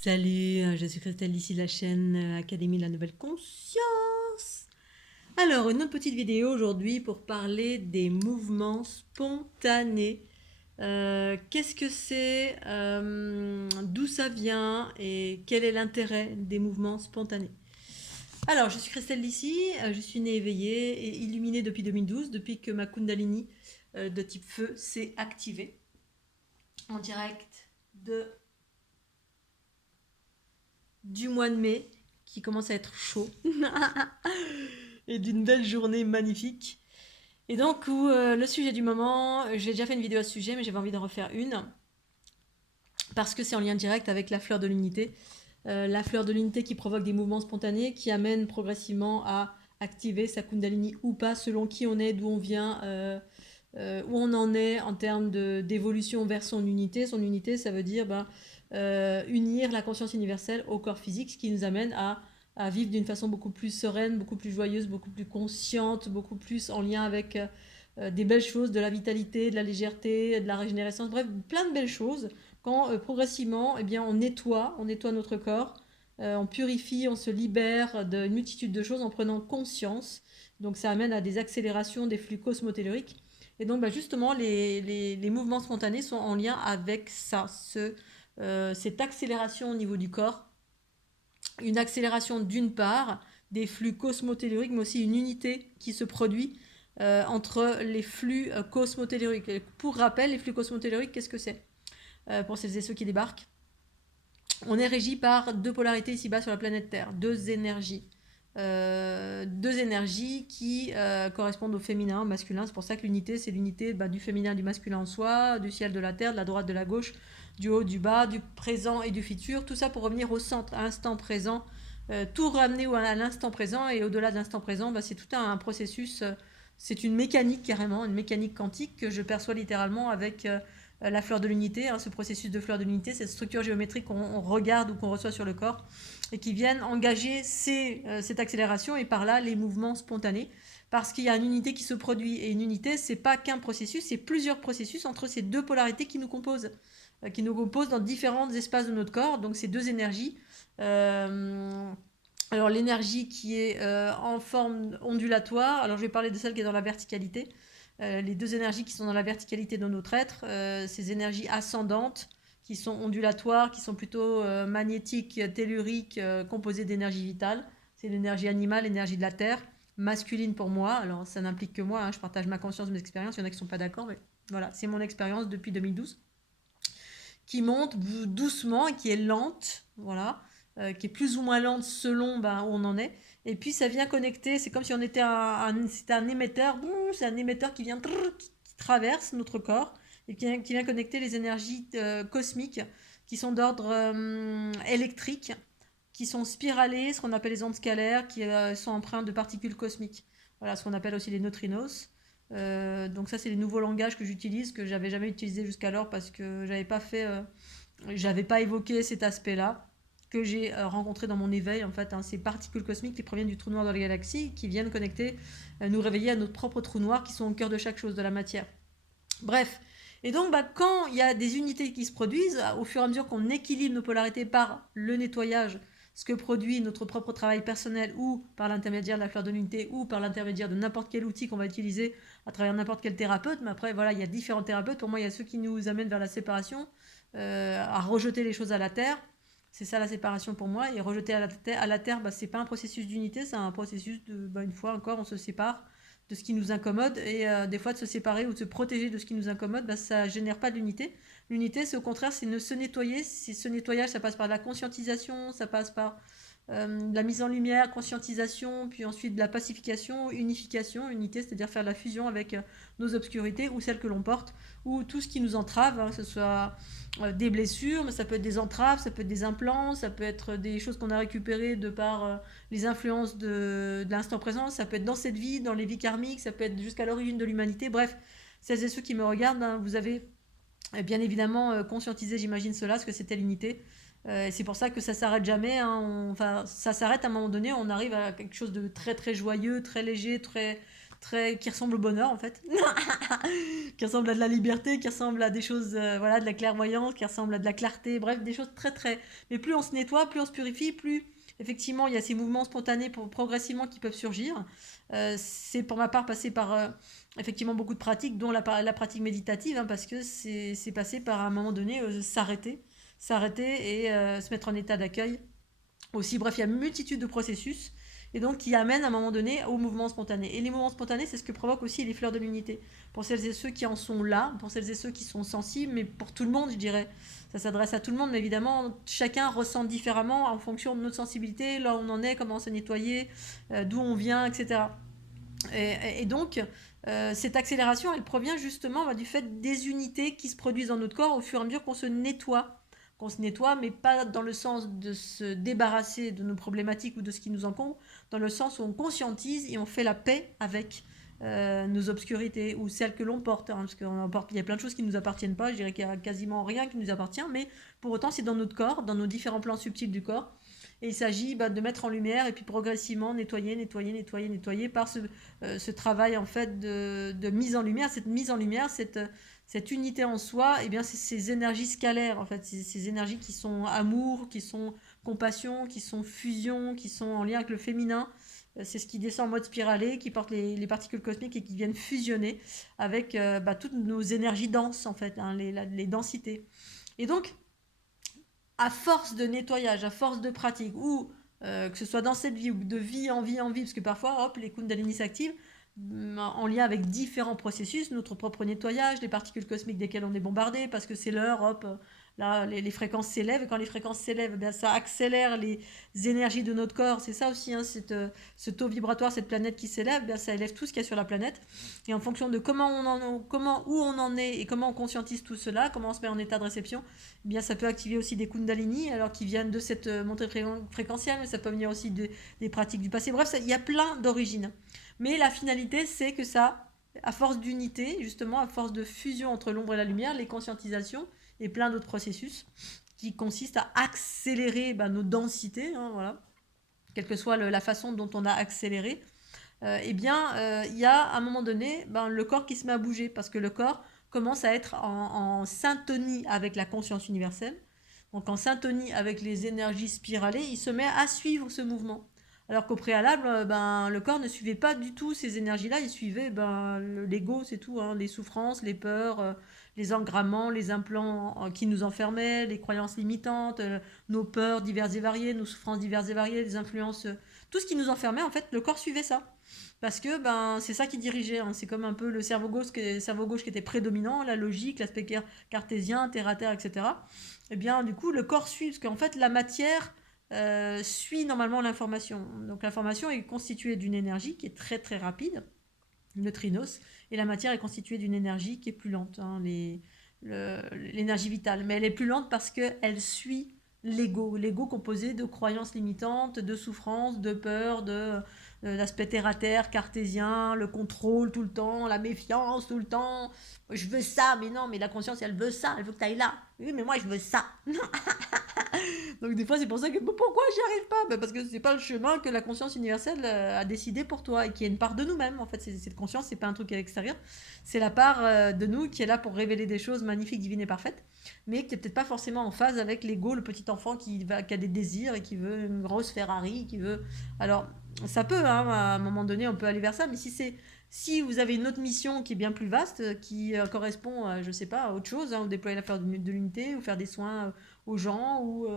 Salut, je suis Christelle d'ici la chaîne Académie de la Nouvelle Conscience. Alors, une autre petite vidéo aujourd'hui pour parler des mouvements spontanés. Qu'est-ce que c'est, d'où ça vient et quel est l'intérêt des mouvements spontanés? Alors, je suis Christelle d'ici, je suis née éveillée et illuminée depuis 2012, depuis que ma Kundalini de type feu s'est activée en direct du mois de mai qui commence à être chaud et d'une belle journée magnifique. Et donc, le sujet du moment, j'ai déjà fait une vidéo à ce sujet, mais j'avais envie d'en refaire une parce que c'est en lien direct avec la fleur de l'unité. La fleur de l'unité qui provoque des mouvements spontanés, qui amène progressivement à activer sa Kundalini ou pas, selon qui on est, d'où on vient, où on en est en termes d'évolution vers son unité. Son unité, ça veut dire unir la conscience universelle au corps physique, ce qui nous amène à vivre d'une façon beaucoup plus sereine, beaucoup plus joyeuse, beaucoup plus consciente, beaucoup plus en lien avec des belles choses, de la vitalité, de la légèreté, de la régénérescence, bref, plein de belles choses. Quand progressivement, eh bien, on nettoie notre corps, on purifie, on se libère d'une multitude de choses en prenant conscience. Donc ça amène à des accélérations des flux cosmotelluriques. Et donc justement, les mouvements spontanés sont en lien avec ça, cette accélération au niveau du corps. Une accélération d'une part des flux cosmotelluriques, mais aussi une unité qui se produit entre les flux cosmotelluriques. Et pour rappel, les flux cosmotelluriques, qu'est-ce que c'est pour celles et ceux qui débarquent? On est régi par deux polarités ici-bas sur la planète Terre, deux énergies. Deux énergies qui correspondent au féminin, au masculin. C'est pour ça que l'unité, c'est l'unité du féminin, du masculin en soi, du ciel, de la terre, de la droite, de la gauche, du haut, du bas, du présent et du futur. Tout ça pour revenir au centre, à l'instant présent. Tout ramener à l'instant présent et au-delà de l'instant présent, c'est tout un processus. C'est une mécanique carrément, une mécanique quantique que je perçois littéralement avec la fleur de l'unité, ce processus de fleur de l'unité, cette structure géométrique qu'on regarde ou qu'on reçoit sur le corps et qui viennent engager cette accélération et par là les mouvements spontanés parce qu'il y a une unité qui se produit et une unité c'est pas qu'un processus, c'est plusieurs processus entre ces deux polarités qui nous composent dans différents espaces de notre corps, donc ces deux énergies. Alors l'énergie qui est en forme ondulatoire, alors je vais parler de celle qui est dans la verticalité. Les deux énergies qui sont dans la verticalité de notre être, ces énergies ascendantes qui sont ondulatoires, qui sont plutôt magnétiques, telluriques, composées d'énergie vitale. C'est l'énergie animale, l'énergie de la terre, masculine pour moi. Alors ça n'implique que moi, je partage ma conscience, mes expériences. Il y en a qui ne sont pas d'accord, mais voilà, c'est mon expérience depuis 2012 qui monte doucement et qui est lente, voilà, qui est plus ou moins lente selon où on en est. Et puis ça vient connecter, c'est comme si on était c'était un émetteur, c'est un émetteur qui vient qui traverse notre corps et qui vient connecter les énergies cosmiques qui sont d'ordre électrique, qui sont spiralées, ce qu'on appelle les ondes scalaires, qui sont empreintes de particules cosmiques. Voilà, ce qu'on appelle aussi les neutrinos. Donc ça, c'est les nouveaux langages que j'utilise, que j'avais jamais utilisé jusqu'alors parce que j'avais pas évoqué cet aspect-là que j'ai rencontré dans mon éveil en fait, ces particules cosmiques qui proviennent du trou noir de la galaxie, qui viennent connecter, nous réveiller à notre propre trou noir, qui sont au cœur de chaque chose, de la matière. Bref. Et donc, quand il y a des unités qui se produisent, au fur et à mesure qu'on équilibre nos polarités par le nettoyage, ce que produit notre propre travail personnel ou par l'intermédiaire de la fleur de l'unité ou par l'intermédiaire de n'importe quel outil qu'on va utiliser à travers n'importe quel thérapeute. Mais après, voilà, il y a différents thérapeutes. Pour moi, il y a ceux qui nous amènent vers la séparation, à rejeter les choses à la terre. C'est ça la séparation pour moi. Et rejeter à la terre, c'est pas un processus d'unité, c'est un processus de, une fois encore, on se sépare de ce qui nous incommode et des fois de se séparer ou de se protéger de ce qui nous incommode, ça génère pas d'unité. L'unité, c'est au contraire, c'est se nettoyer. Ce nettoyage, ça passe par la conscientisation, ça passe par la mise en lumière, conscientisation, puis ensuite de la pacification, unification, unité, c'est-à-dire faire la fusion avec nos obscurités ou celles que l'on porte, ou tout ce qui nous entrave, que ce soit des blessures, mais ça peut être des entraves, ça peut être des implants, ça peut être des choses qu'on a récupérées de par les influences de l'instant présent, ça peut être dans cette vie, dans les vies karmiques, ça peut être jusqu'à l'origine de l'humanité, bref, celles et ceux qui me regardent, vous avez bien évidemment conscientisé, j'imagine cela, ce que c'était l'unité. Et c'est pour ça que ça s'arrête jamais. Ça s'arrête à un moment donné, on arrive à quelque chose de très très joyeux, très léger, très qui ressemble au bonheur en fait, qui ressemble à de la liberté, qui ressemble à des choses, voilà, de la clairvoyance, qui ressemble à de la clarté, bref, des choses très très. Mais plus on se nettoie, plus on se purifie, plus effectivement il y a ces mouvements spontanés progressivement qui peuvent surgir. C'est pour ma part passé par effectivement beaucoup de pratiques, dont la pratique méditative, hein, parce que c'est passé par à un moment donné s'arrêter et se mettre en état d'accueil aussi. Bref, il y a une multitude de processus et donc qui amènent à un moment donné au mouvement spontané. Et les mouvements spontanés, c'est ce que provoquent aussi les fleurs de l'unité. Pour celles et ceux qui en sont là, pour celles et ceux qui sont sensibles, mais pour tout le monde, je dirais. Ça s'adresse à tout le monde, mais évidemment, chacun ressent différemment en fonction de notre sensibilité, là où on en est, comment se nettoyer, d'où on vient, etc. Et donc, cette accélération, elle provient justement du fait des unités qui se produisent dans notre corps au fur et à mesure qu'on se nettoie. Qu'on se nettoie, mais pas dans le sens de se débarrasser de nos problématiques ou de ce qui nous encombre, dans le sens où on conscientise et on fait la paix avec nos obscurités ou celles que l'on porte. Hein, parce qu'il y a plein de choses qui ne nous appartiennent pas, je dirais qu'il y a quasiment rien qui nous appartient, mais pour autant c'est dans notre corps, dans nos différents plans subtils du corps. Et il s'agit de mettre en lumière et puis progressivement nettoyer par ce travail en fait de mise en lumière, cette mise en lumière, cette unité en soi, et bien c'est ces énergies scalaires en fait, ces énergies qui sont amour, qui sont compassion, qui sont fusion, qui sont en lien avec le féminin. C'est ce qui descend en mode spiralé, qui porte les particules cosmiques et qui viennent fusionner avec toutes nos énergies denses en fait, hein, les densités. Et donc, à force de nettoyage, à force de pratique, ou que ce soit dans cette vie ou de vie en vie en vie, parce que parfois, hop, les Kundalini s'activent en lien avec différents processus, notre propre nettoyage, les particules cosmiques desquelles on est bombardé, parce que c'est l'heure, hop, là, les fréquences s'élèvent, et quand les fréquences s'élèvent, eh bien, ça accélère les énergies de notre corps, c'est ça aussi, hein, ce taux vibratoire, cette planète qui s'élève, eh bien, ça élève tout ce qu'il y a sur la planète, et en fonction de où on en est, et comment on conscientise tout cela, comment on se met en état de réception, eh bien, ça peut activer aussi des Kundalini, alors qui viennent de cette montée fréquentielle, mais ça peut venir aussi des pratiques du passé, bref, il y a plein d'origines. Mais la finalité, c'est que ça, à force d'unité, justement, à force de fusion entre l'ombre et la lumière, les conscientisations et plein d'autres processus qui consistent à accélérer nos densités, hein, voilà, quelle que soit la façon dont on a accéléré, il y a à un moment donné le corps qui se met à bouger parce que le corps commence à être en syntonie avec la conscience universelle. Donc en syntonie avec les énergies spiralées, il se met à suivre ce mouvement. Alors qu'au préalable, le corps ne suivait pas du tout ces énergies-là, il suivait l'ego, c'est tout, hein, les souffrances, les peurs, les engramements, les implants qui nous enfermaient, les croyances limitantes, nos peurs diverses et variées, nos souffrances diverses et variées, les influences, tout ce qui nous enfermait, en fait, le corps suivait ça. Parce que c'est ça qui dirigeait, hein. C'est comme un peu le cerveau gauche qui était prédominant, la logique, l'aspect cartésien, terre à terre, etc. Et bien, du coup, le corps suit, parce qu'en fait, la matière suit normalement l'information. Donc l'information est constituée d'une énergie qui est très très rapide, neutrinos, et la matière est constituée d'une énergie qui est plus lente, hein, l'énergie vitale. Mais elle est plus lente parce qu'elle suit l'ego composé de croyances limitantes, de souffrances, de peurs, de l'aspect terre à terre, cartésien, le contrôle tout le temps, la méfiance tout le temps. Je veux ça, mais non, mais la conscience, elle veut ça, elle veut que tu ailles là. Oui, mais moi, je veux ça. Donc des fois, c'est pour ça que pourquoi j'y arrive pas? Parce que c'est pas le chemin que la conscience universelle a décidé pour toi et qui est une part de nous-mêmes. En fait, cette conscience, c'est pas un truc à l'extérieur, c'est la part de nous qui est là pour révéler des choses magnifiques, divines et parfaites, mais qui est peut-être pas forcément en phase avec l'ego, le petit enfant qui a des désirs et qui veut une grosse Ferrari, qui veut. Alors ça peut, hein, à un moment donné, on peut aller vers ça, mais si vous avez une autre mission qui est bien plus vaste, qui correspond, je sais pas, à autre chose, hein, ou déployer la fleur de l'unité, ou faire des soins aux gens, ou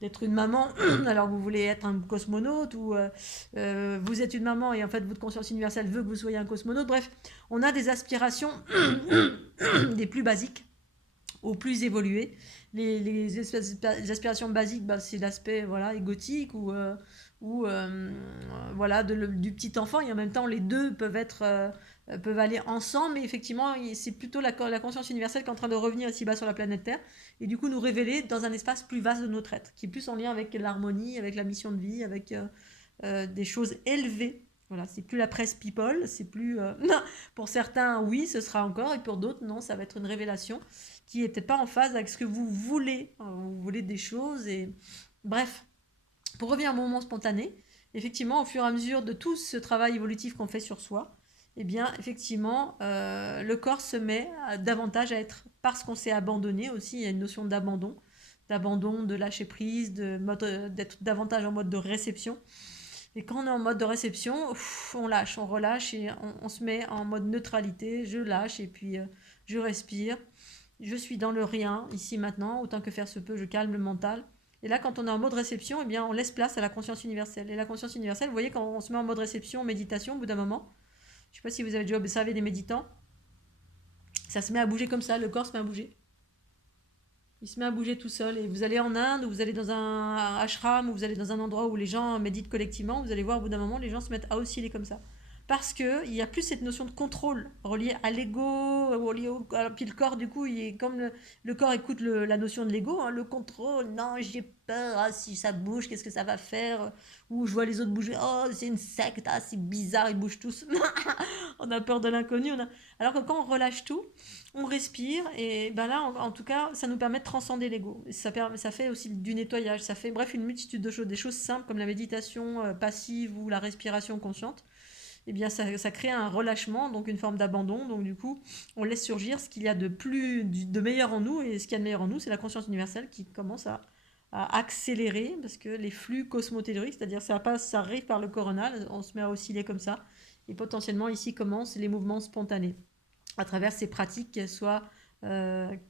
d'être une maman, alors vous voulez être un cosmonaute, ou vous êtes une maman et en fait votre conscience universelle veut que vous soyez un cosmonaute. Bref, on a des aspirations des plus basiques aux plus évoluées. Les aspirations basiques, c'est l'aspect voilà, égotique ou voilà, du petit enfant, et en même temps les deux peuvent aller ensemble, mais effectivement c'est plutôt la conscience universelle qui est en train de revenir ici bas sur la planète Terre et du coup nous révéler dans un espace plus vaste de notre être, qui est plus en lien avec l'harmonie, avec la mission de vie, avec des choses élevées. Voilà, c'est plus la presse people, c'est plus non, pour certains oui ce sera encore, et pour d'autres non, ça va être une révélation qui n'était pas en phase avec ce que vous voulez. Vous voulez des choses et bref. Pour revenir au moment spontané, effectivement, au fur et à mesure de tout ce travail évolutif qu'on fait sur soi, eh bien, effectivement, le corps se met davantage à être, parce qu'on s'est abandonné aussi, il y a une notion d'abandon, de lâcher prise, d'être davantage en mode de réception. Et quand on est en mode de réception, on lâche, on relâche et on se met en mode neutralité. Je lâche et puis je respire. Je suis dans le rien, ici maintenant, autant que faire se peut, je calme le mental. Et là, quand on est en mode réception, eh bien, on laisse place à la conscience universelle. Et la conscience universelle, vous voyez, quand on se met en mode réception, méditation, au bout d'un moment, je ne sais pas si vous avez déjà observé des méditants, ça se met à bouger comme ça, le corps se met à bouger. Il se met à bouger tout seul. Et vous allez en Inde, ou vous allez dans un ashram, ou vous allez dans un endroit où les gens méditent collectivement, vous allez voir au bout d'un moment, les gens se mettent à osciller comme ça. Parce qu'il n'y a plus cette notion de contrôle reliée à l'ego, puis le corps, du coup, il est comme le corps écoute la notion de l'ego, hein, le contrôle, non, j'ai peur, ah, si ça bouge, qu'est-ce que ça va faire? Ou je vois les autres bouger, oh, c'est une secte, ah, c'est bizarre, ils bougent tous. On a peur de l'inconnu. Alors que quand on relâche tout, on respire et ben là, en tout cas, ça nous permet de transcender l'ego. Ça fait aussi du nettoyage, ça fait bref une multitude de choses, des choses simples comme la méditation passive ou la respiration consciente. Eh bien, ça crée un relâchement, donc une forme d'abandon. Donc du coup, on laisse surgir ce qu'il y a de meilleur en nous. Et ce qu'il y a de meilleur en nous, c'est la conscience universelle qui commence à accélérer parce que les flux cosmotelluriques, c'est-à-dire ça arrive par le coronal, on se met à osciller comme ça. Et potentiellement, ici commencent les mouvements spontanés à travers ces pratiques,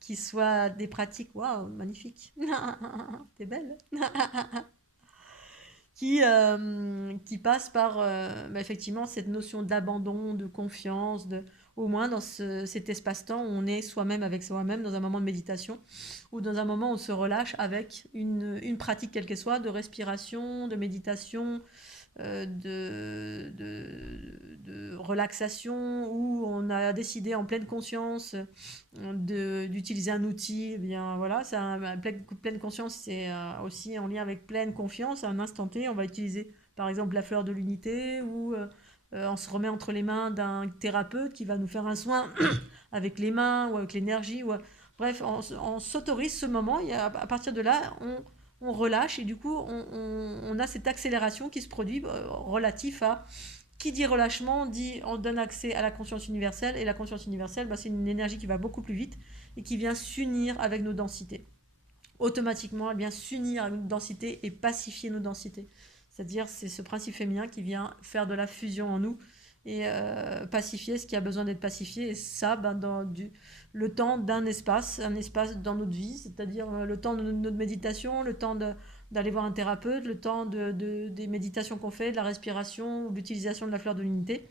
qui soient des pratiques, waouh, magnifiques, t'es belle, qui passent par effectivement cette notion d'abandon, de confiance, au moins dans cet espace-temps où on est soi-même avec soi-même, dans un moment de méditation, ou dans un moment où on se relâche avec une pratique quelle qu'elle soit, de respiration, de méditation, de relaxation, où on a décidé en pleine conscience d'utiliser un outil. Eh bien voilà, pleine conscience, c'est aussi en lien avec pleine confiance. À un instant T, on va utiliser par exemple la fleur de l'unité, ou on se remet entre les mains d'un thérapeute qui va nous faire un soin avec les mains ou avec l'énergie. Bref, on s'autorise ce moment et à partir de là, on relâche et du coup on a cette accélération qui se produit relatif à qui dit relâchement dit on donne accès à la conscience universelle, et la conscience universelle, c'est une énergie qui va beaucoup plus vite et qui vient s'unir avec nos densités. Automatiquement, elle vient s'unir avec nos densités et pacifier nos densités. C'est-à-dire c'est ce principe féminin qui vient faire de la fusion en nous et pacifier ce qui a besoin d'être pacifié, et ça le temps d'un espace, un espace dans notre vie, c'est-à-dire le temps de notre méditation, le temps d'aller voir un thérapeute, le temps des méditations qu'on fait, de la respiration, ou l'utilisation de la fleur de l'unité.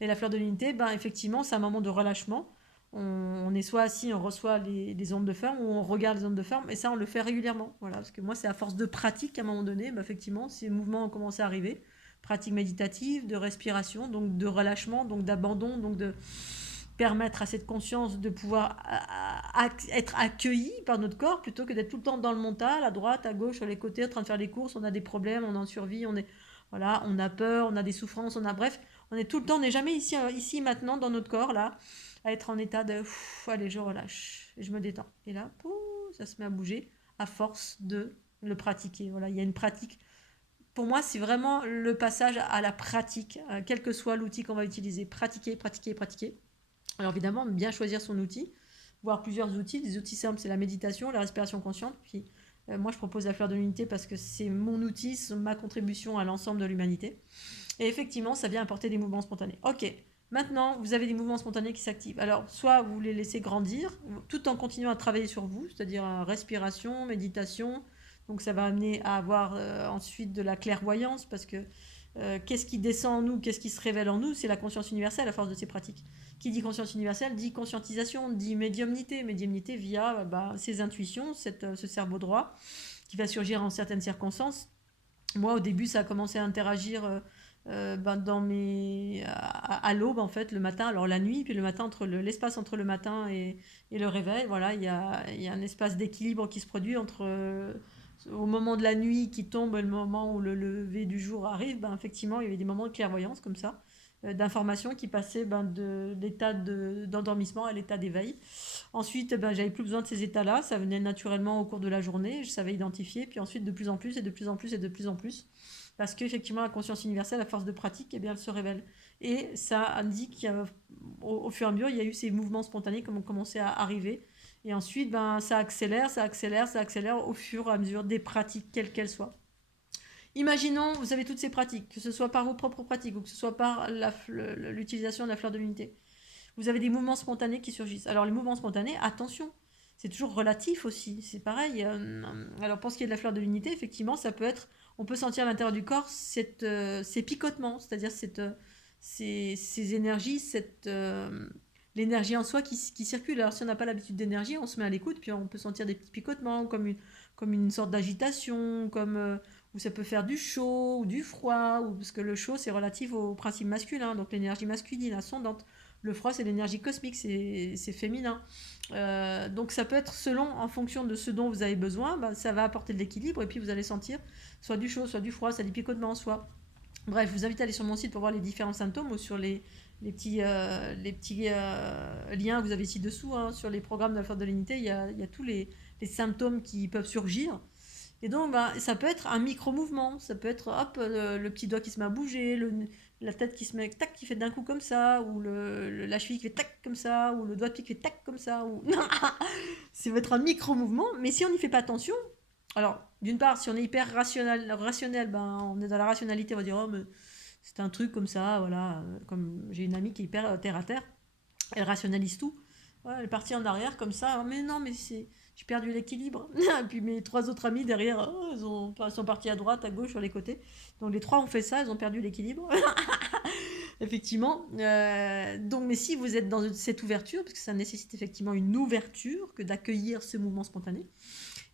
Et la fleur de l'unité, effectivement, c'est un moment de relâchement. On est soit assis, on reçoit les ondes de forme, ou on regarde les ondes de forme, et ça, on le fait régulièrement. Voilà, parce que moi, c'est à force de pratique qu'à un moment donné, effectivement, ces mouvements ont commencé à arriver. Pratique méditative, de respiration, donc de relâchement, donc d'abandon, donc de permettre à cette conscience de pouvoir être accueillie par notre corps, plutôt que d'être tout le temps dans le mental, à droite, à gauche, sur les côtés, en train de faire les courses, on a des problèmes, on est en survie, voilà, on a peur, on a des souffrances, bref, on est tout le temps, on n'est jamais ici maintenant dans notre corps, là, à être en état de, allez, je relâche, et je me détends. Et là, ça se met à bouger à force de le pratiquer. Voilà, il y a une pratique. Pour moi, c'est vraiment le passage à la pratique, quel que soit l'outil qu'on va utiliser. Pratiquer, pratiquer, pratiquer. Alors évidemment, bien choisir son outil, voire plusieurs outils. Des outils simples, c'est la méditation, la respiration consciente. Puis moi, je propose la fleur de l'unité parce que c'est mon outil, c'est ma contribution à l'ensemble de l'humanité. Et effectivement, ça vient apporter des mouvements spontanés. Ok, maintenant, vous avez des mouvements spontanés qui s'activent. Alors, soit vous les laissez grandir, tout en continuant à travailler sur vous, c'est-à-dire respiration, méditation. Donc ça va amener à avoir ensuite de la clairvoyance, parce que qu'est-ce qui descend en nous, qu'est-ce qui se révèle en nous, c'est la conscience universelle à force de ces pratiques. Qui dit conscience universelle dit conscientisation, dit médiumnité via ses intuitions, ce cerveau droit qui va surgir en certaines circonstances. Moi, au début, ça a commencé à interagir à l'aube, en fait, le matin, alors la nuit, puis le matin, l'espace entre le matin et le réveil. Voilà, il y a un espace d'équilibre qui se produit entre au moment de la nuit qui tombe et le moment où le lever du jour arrive. Effectivement, il y avait des moments de clairvoyance comme ça. d'informations qui passaient de l'état d'endormissement à l'état d'éveil. Ensuite, j'avais plus besoin de ces états-là, ça venait naturellement au cours de la journée, je savais identifier, puis ensuite de plus en plus et de plus en plus et de plus en plus, parce qu'effectivement la conscience universelle, à force de pratique, eh bien, elle se révèle. Et ça indique qu'au fur et à mesure, il y a eu ces mouvements spontanés qui ont commencé à arriver, et ensuite, ça accélère, ça accélère, ça accélère au fur et à mesure des pratiques, quelles qu'elles soient. Imaginons, vous avez toutes ces pratiques, que ce soit par vos propres pratiques ou que ce soit par l'utilisation de la fleur de l'unité. Vous avez des mouvements spontanés qui surgissent. Alors les mouvements spontanés, attention, c'est toujours relatif aussi, c'est pareil. Alors pour ce qui est de la fleur de l'unité, effectivement, ça peut être, on peut sentir à l'intérieur du corps ces picotements, c'est-à-dire ces énergies, l'énergie en soi qui circule. Alors si on n'a pas l'habitude d'énergie, on se met à l'écoute, puis on peut sentir des petits picotements, comme une sorte d'agitation, où ça peut faire du chaud ou du froid, parce que le chaud c'est relatif au principe masculin, donc l'énergie masculine ascendante. Le froid c'est l'énergie cosmique, c'est féminin. Donc ça peut être selon, en fonction de ce dont vous avez besoin, ça va apporter de l'équilibre et puis vous allez sentir soit du chaud, soit du froid, soit des picotements, soit... Bref, je vous invite à aller sur mon site pour voir les différents symptômes ou sur les petits liens que vous avez ici dessous, hein, sur les programmes de la fleur de l'unité, il y a tous les symptômes qui peuvent surgir. Et donc, ça peut être un micro-mouvement, ça peut être hop, le petit doigt qui se met à bouger, la tête qui se met tac, qui fait d'un coup comme ça, ou la cheville qui fait tac comme ça, ou le doigt de pied qui fait tac comme ça. Ça va être un micro-mouvement, mais si on n'y fait pas attention, alors d'une part, si on est hyper rationnel, on est dans la rationalité, on va dire, oh, mais c'est un truc comme ça, voilà. Comme j'ai une amie qui est hyper terre à terre, elle rationalise tout. Ouais, elle est partie en arrière comme ça, mais non, mais j'ai perdu l'équilibre. Et puis mes trois autres amis derrière, sont partis à droite, à gauche, sur les côtés. Donc les trois ont fait ça, ils ont perdu l'équilibre. Effectivement. Donc, mais si vous êtes dans cette ouverture, parce que ça nécessite effectivement une ouverture que d'accueillir ce mouvement spontané,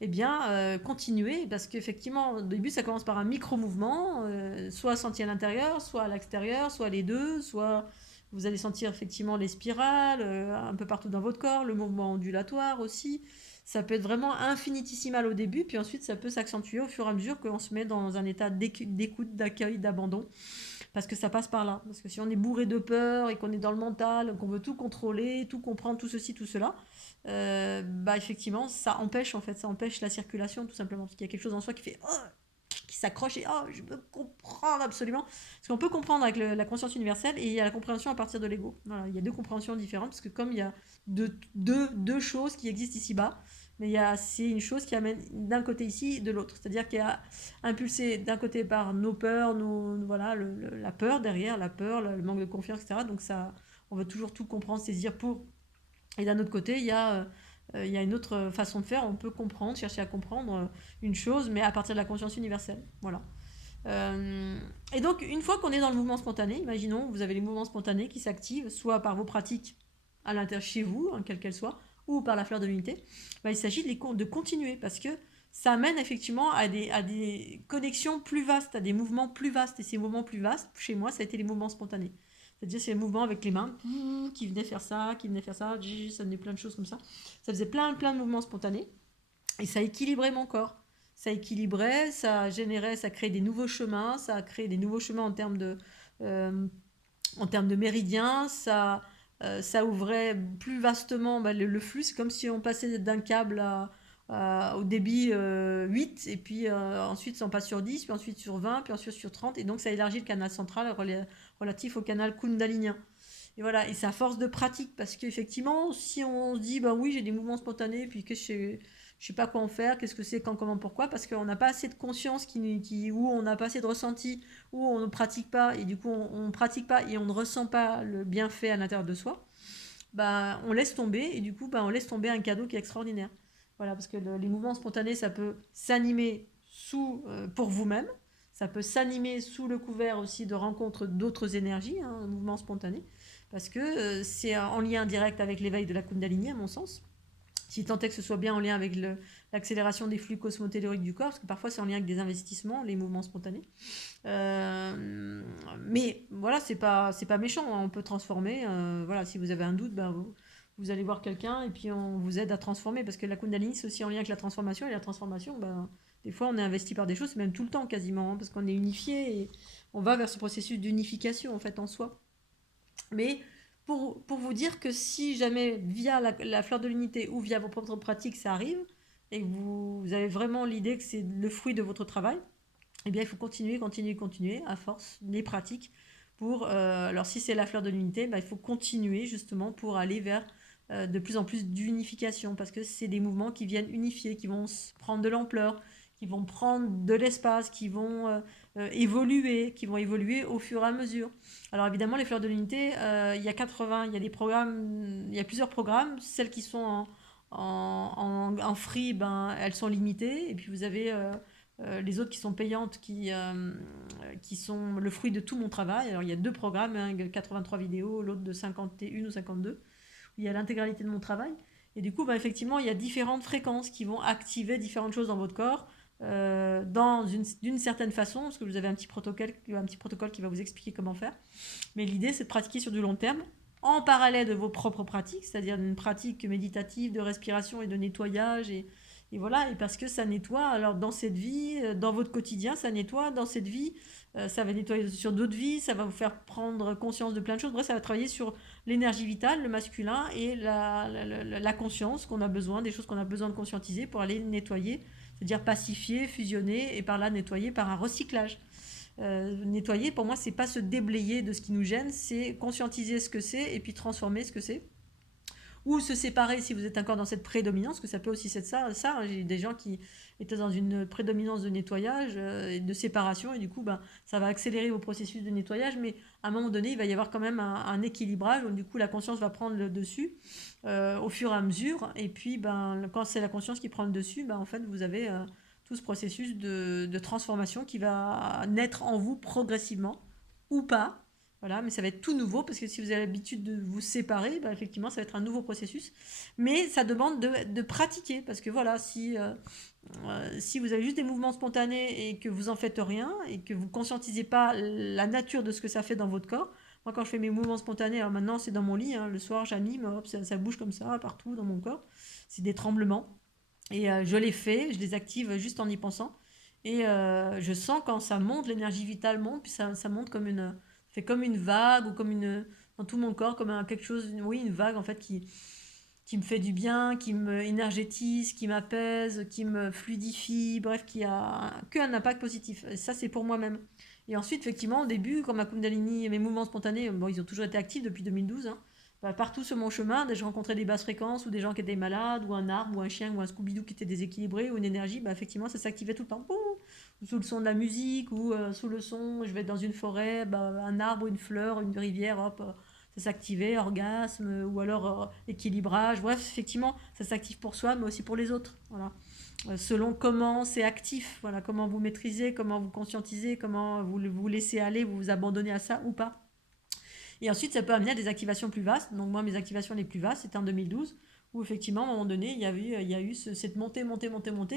eh bien, continuez, parce qu'effectivement, au début, ça commence par un micro-mouvement, soit senti à l'intérieur, soit à l'extérieur, soit les deux, soit vous allez sentir effectivement les spirales un peu partout dans votre corps, le mouvement ondulatoire aussi. Ça peut être vraiment infinitésimal au début, puis ensuite ça peut s'accentuer au fur et à mesure qu'on se met dans un état d'écoute, d'accueil, d'abandon, parce que ça passe par là. Parce que si on est bourré de peur et qu'on est dans le mental, qu'on veut tout contrôler, tout comprendre, tout ceci, tout cela, effectivement, ça empêche la circulation tout simplement, parce qu'il y a quelque chose en soi qui fait qui s'accroche et je veux comprendre absolument. Parce qu'on peut comprendre avec la conscience universelle et il y a la compréhension à partir de l'ego. Voilà, il y a deux compréhensions différentes, parce que comme il y a deux choses qui existent ici-bas, mais c'est une chose qui amène d'un côté ici, de l'autre. C'est-à-dire qu'il y a impulsé d'un côté par nos peurs, voilà, la peur derrière, la peur, le manque de confiance, etc. Donc ça, on veut toujours tout comprendre, saisir pour. Et d'un autre côté, il y a une autre façon de faire. On peut comprendre, chercher à comprendre une chose, mais à partir de la conscience universelle. Voilà. Et donc, une fois qu'on est dans le mouvement spontané, imaginons, vous avez les mouvements spontanés qui s'activent, soit par vos pratiques à l'intérieur chez vous, hein, quelle qu'elle soit, ou par la fleur de l'unité, il s'agit de continuer, parce que ça amène effectivement à des connexions plus vastes, à des mouvements plus vastes. Et ces mouvements plus vastes, chez moi, ça a été les mouvements spontanés. C'est-à-dire, c'est les mouvements avec les mains qui venaient faire ça, ça venait plein de choses comme ça. Ça faisait plein de mouvements spontanés. Et ça équilibrait mon corps. Ça équilibrait, ça générait, ça créait des nouveaux chemins, ça a créé des nouveaux chemins en termes de méridiens, ça ouvrait plus vastement le flux. C'est comme si on passait d'un câble au débit 8, et puis ensuite on passe sur 10, puis ensuite sur 20, puis ensuite sur 30, et donc ça élargit le canal central relatif au canal kundalinien. Et voilà, et c'est à force de pratique, parce qu'effectivement, si on se dit, oui, j'ai des mouvements spontanés, puis que je sais pas quoi en faire, qu'est-ce que c'est, quand, comment, pourquoi, parce qu'on n'a pas assez de conscience, ou on n'a pas assez de ressenti, ou on ne pratique pas, et du coup on ne pratique pas, et on ne ressent pas le bienfait à l'intérieur de soi, on laisse tomber, et du coup on laisse tomber un cadeau qui est extraordinaire. Voilà, parce que les mouvements spontanés, ça peut s'animer pour vous-même, ça peut s'animer sous le couvert aussi de rencontres d'autres énergies, hein, un mouvement spontané, parce que c'est en lien direct avec l'éveil de la Kundalini, à mon sens. Si tant est que ce soit bien en lien avec l'accélération des flux cosmotelluriques du corps, parce que parfois c'est en lien avec des investissements, les mouvements spontanés. Mais voilà, c'est pas méchant, hein, on peut transformer. Voilà, si vous avez un doute, vous allez voir quelqu'un et puis on vous aide à transformer, parce que la Kundalini c'est aussi en lien avec la transformation, et la transformation, des fois on est investi par des choses, même tout le temps quasiment, hein, parce qu'on est unifié et on va vers ce processus d'unification en fait en soi. Mais pour vous dire que si jamais via la fleur de l'unité ou via vos propres pratiques ça arrive, et que vous avez vraiment l'idée que c'est le fruit de votre travail, eh bien il faut continuer, continuer, continuer à force les pratiques pour, alors si c'est la fleur de l'unité, bah, il faut continuer justement pour aller vers de plus en plus d'unification parce que c'est des mouvements qui viennent unifier, qui vont prendre de l'ampleur, qui vont prendre de l'espace, qui vont évoluer au fur et à mesure. Alors évidemment, les fleurs de l'unité, il y a 80, il y a des programmes, il y a plusieurs programmes. Celles qui sont en free, ben, elles sont limitées. Et puis vous avez les autres qui sont payantes, qui sont le fruit de tout mon travail. Alors il y a deux programmes, hein, 83 vidéos, l'autre de 51 ou 52, où il y a l'intégralité de mon travail. Et du coup, ben, effectivement, il y a différentes fréquences qui vont activer différentes choses dans votre corps d'une certaine façon, parce que vous avez un petit protocole qui va vous expliquer comment faire. Mais l'idée, c'est de pratiquer sur du long terme, en parallèle de vos propres pratiques, c'est-à-dire une pratique méditative de respiration et de nettoyage. Et voilà, et parce que ça nettoie, alors dans cette vie, dans votre quotidien, ça nettoie, dans cette vie, ça va nettoyer sur d'autres vies, ça va vous faire prendre conscience de plein de choses. Bref, ça va travailler sur l'énergie vitale, le masculin et la conscience qu'on a besoin, des choses qu'on a besoin de conscientiser pour aller nettoyer, c'est-à-dire pacifier, fusionner et par là nettoyer par un recyclage. Nettoyer, pour moi, c'est pas se déblayer de ce qui nous gêne, c'est conscientiser ce que c'est et puis transformer ce que c'est. Ou se séparer si vous êtes encore dans cette prédominance, que ça peut aussi être ça. J'ai des gens qui étaient dans une prédominance de nettoyage et de séparation, et du coup, ben, ça va accélérer vos processus de nettoyage, mais à un moment donné, il va y avoir quand même un équilibrage, où du coup, la conscience va prendre le dessus au fur et à mesure, et puis, ben, quand c'est la conscience qui prend le dessus, ben, en fait, vous avez tout ce processus de transformation qui va naître en vous progressivement, ou pas, voilà, mais ça va être tout nouveau parce que si vous avez l'habitude de vous séparer, bah, effectivement, ça va être un nouveau processus. Mais ça demande de pratiquer parce que voilà, si vous avez juste des mouvements spontanés et que vous en faites rien et que vous conscientisez pas la nature de ce que ça fait dans votre corps, moi quand je fais mes mouvements spontanés, alors maintenant c'est dans mon lit, hein, le soir j'anime, hop, ça bouge comme ça partout dans mon corps, c'est des tremblements et je les fais, je les active juste en y pensant et je sens quand ça monte, l'énergie vitale monte, puis ça monte fait comme une vague ou dans tout mon corps, comme quelque chose, oui, une vague en fait qui me fait du bien, qui me énergétise, qui m'apaise, qui me fluidifie, bref, qui a qu'un impact positif. Et ça, c'est pour moi-même. Et ensuite, effectivement, au début, quand ma Kundalini et mes mouvements spontanés, bon, ils ont toujours été actifs depuis 2012, hein, bah, partout sur mon chemin, je rencontrais des basses fréquences ou des gens qui étaient malades, ou un arbre, ou un chien, ou un Scooby-Doo qui était déséquilibré, ou une énergie, bah, effectivement, ça s'activait tout le temps. Boum, sous le son de la musique, ou sous le son, je vais être dans une forêt, bah, un arbre, une fleur, une rivière, hop, ça s'activait, orgasme, ou alors équilibrage. Bref, effectivement, ça s'active pour soi, mais aussi pour les autres. Voilà. Selon comment c'est actif, voilà, comment vous maîtrisez, comment vous conscientisez, comment vous laissez aller, vous vous abandonnez à ça ou pas. Et ensuite, ça peut amener à des activations plus vastes. Donc moi, mes activations les plus vastes, c'était en 2012, où effectivement, à un moment donné, il y a eu cette montée,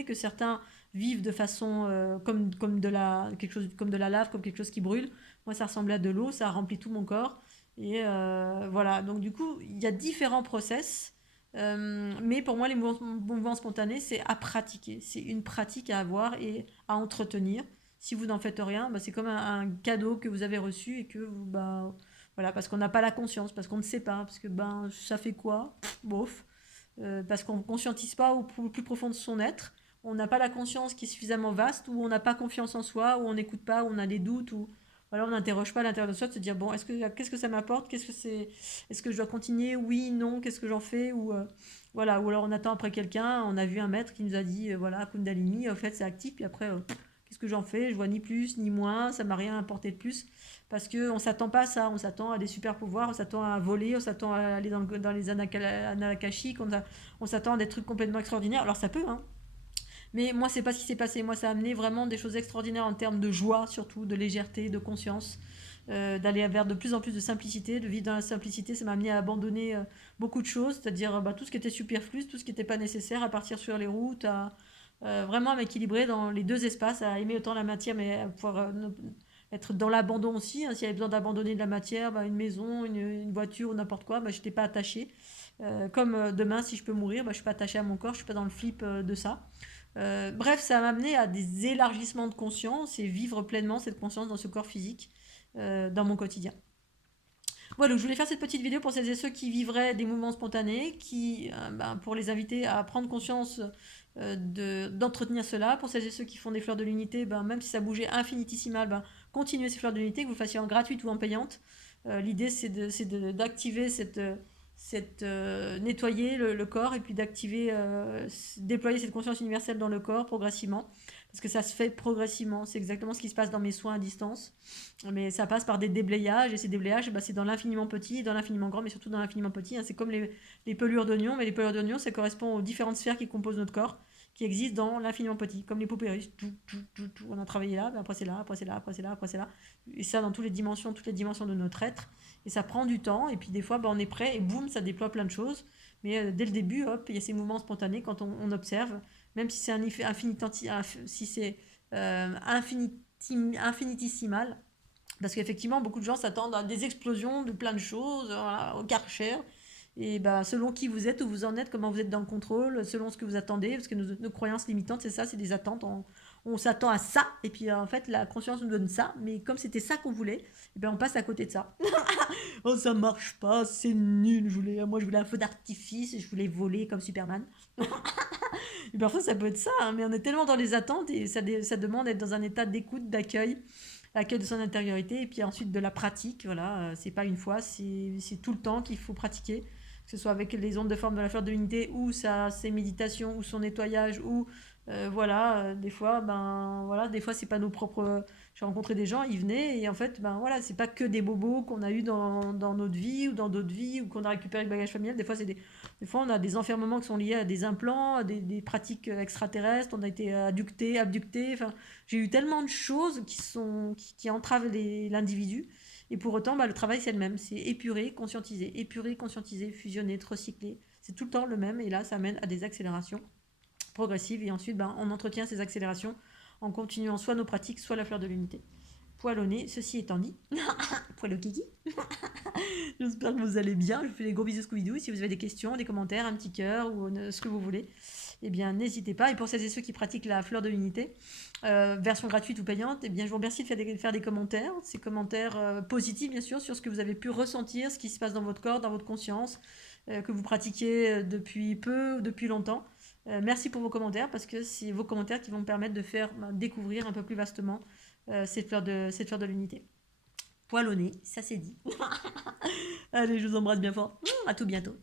que certains vivent de façon quelque chose, comme de la lave, comme quelque chose qui brûle. Moi, ça ressemblait à de l'eau, ça a rempli tout mon corps. Et voilà, donc du coup, il y a différents process. Mais pour moi, les mouvements spontanés, c'est à pratiquer. C'est une pratique à avoir et à entretenir. Si vous n'en faites rien, bah, c'est comme un cadeau que vous avez reçu et que vous, bah, voilà, parce qu'on n'a pas la conscience, parce qu'on ne sait pas, parce que ben ça fait quoi? Bof. Parce qu'on ne conscientise pas au plus profond de son être. On n'a pas la conscience qui est suffisamment vaste, ou on n'a pas confiance en soi, ou on n'écoute pas, ou on a des doutes, ou voilà, on n'interroge pas à l'intérieur de soi de se dire bon, qu'est-ce que ça m'apporte? Est-ce que je dois continuer? Oui, non, qu'est-ce que j'en fais? Ou voilà, ou alors on attend après quelqu'un, on a vu un maître qui nous a dit voilà, Kundalini, en fait c'est actif, puis après qu'est-ce que j'en fais? Je vois ni plus ni moins, ça m'a rien apporté de plus. Parce qu'on ne s'attend pas à ça, on s'attend à des super pouvoirs, on s'attend à voler, on s'attend à aller dans les anakashiques, on s'attend à des trucs complètement extraordinaires. Alors ça peut, hein. Mais moi, c'est pas ce qui s'est passé. Moi, ça a amené vraiment des choses extraordinaires en termes de joie, surtout, de légèreté, de conscience, d'aller vers de plus en plus de simplicité, de vivre dans la simplicité. Ça m'a amené à abandonner beaucoup de choses, c'est-à-dire bah, tout ce qui était superflu, tout ce qui n'était pas nécessaire, à partir sur les routes, à vraiment à m'équilibrer dans les deux espaces, à aimer autant la matière, mais à pouvoir être dans l'abandon aussi, hein. S'il y avait besoin d'abandonner de la matière, bah, une maison, une voiture ou n'importe quoi, bah, je n'étais pas attachée. Comme demain, si je peux mourir, bah, je ne suis pas attachée à mon corps, je ne suis pas dans le flip de ça. Bref, ça m'a amené à des élargissements de conscience et vivre pleinement cette conscience dans ce corps physique dans mon quotidien. Voilà, donc je voulais faire cette petite vidéo pour celles et ceux qui vivraient des mouvements spontanés, pour les inviter à prendre conscience d'entretenir cela. Pour celles et ceux qui font des fleurs de l'unité, même si ça bougeait infinitésimal, continuez ces fleurs de l'unité, que vous le fassiez en gratuite ou en payante. L'idée, d'activer nettoyer le corps et puis d'activer, déployer cette conscience universelle dans le corps progressivement. Parce que ça se fait progressivement. C'est exactement ce qui se passe dans mes soins à distance. Mais ça passe par des déblayages, et ces déblayages, c'est dans l'infiniment petit, dans l'infiniment grand, mais surtout dans l'infiniment petit, hein. C'est comme les pelures d'oignon, mais les pelures d'oignon, ça correspond aux différentes sphères qui composent notre corps, qui existent dans l'infiniment petit, comme les poupées russes. On a travaillé là, après c'est là, après c'est là, après c'est là, après c'est là. Et ça dans toutes les dimensions de notre être. Et ça prend du temps, et puis des fois, on est prêt, et boum, ça déploie plein de choses. Mais dès le début, hop, il y a ces mouvements spontanés quand on observe, même si c'est un effet si c'est infinitésimal, parce qu'effectivement, beaucoup de gens s'attendent à des explosions de plein de choses, voilà, au Karcher. Et selon qui vous êtes, où vous en êtes, comment vous êtes dans le contrôle, selon ce que vous attendez, parce que nos croyances limitantes, c'est ça, c'est des attentes. On s'attend à ça, et puis en fait, la conscience nous donne ça, mais comme c'était ça qu'on voulait, on passe à côté de ça. Oh, ça marche pas, c'est nul. Moi, je voulais un feu d'artifice, et je voulais voler comme Superman. Et parfois, ça peut être ça, hein, mais on est tellement dans les attentes, et ça demande d'être dans un état d'écoute, d'accueil de son intériorité, et puis ensuite de la pratique. Voilà, c'est pas une fois, c'est tout le temps qu'il faut pratiquer, que ce soit avec les ondes de forme de la fleur de l'unité, ou ses méditations, ou son nettoyage, ou des fois, des fois c'est pas nos propres. J'ai rencontré des gens, ils venaient, et en fait, c'est pas que des bobos qu'on a eu dans notre vie, ou dans d'autres vies, ou qu'on a récupéré le bagage familial. Des fois, on a des enfermements qui sont liés à des implants, à des pratiques extraterrestres, on a été abductés. Enfin, j'ai eu tellement de choses qui entravent l'individu. Et pour autant, le travail, c'est le même. C'est épurer, conscientiser, fusionner, recycler. C'est tout le temps le même. Et là, ça mène à des accélérations progressives. Et ensuite, on entretient ces accélérations en continuant soit nos pratiques, soit la fleur de l'unité. Poil au nez, ceci étant dit. Poil au kiki. J'espère que vous allez bien. Je vous fais des gros bisous Scooby-Doo. Si vous avez des questions, des commentaires, un petit cœur ou ce que vous voulez, n'hésitez pas. Et pour celles et ceux qui pratiquent la fleur de l'unité, version gratuite ou payante, je vous remercie de faire des commentaires. Ces commentaires positifs, bien sûr, sur ce que vous avez pu ressentir, ce qui se passe dans votre corps, dans votre conscience, que vous pratiquez depuis peu ou depuis longtemps. Merci pour vos commentaires, parce que c'est vos commentaires qui vont me permettre de faire découvrir un peu plus vastement cette fleur de l'unité. Poil au nez, ça c'est dit. Allez, je vous embrasse bien fort. À tout bientôt.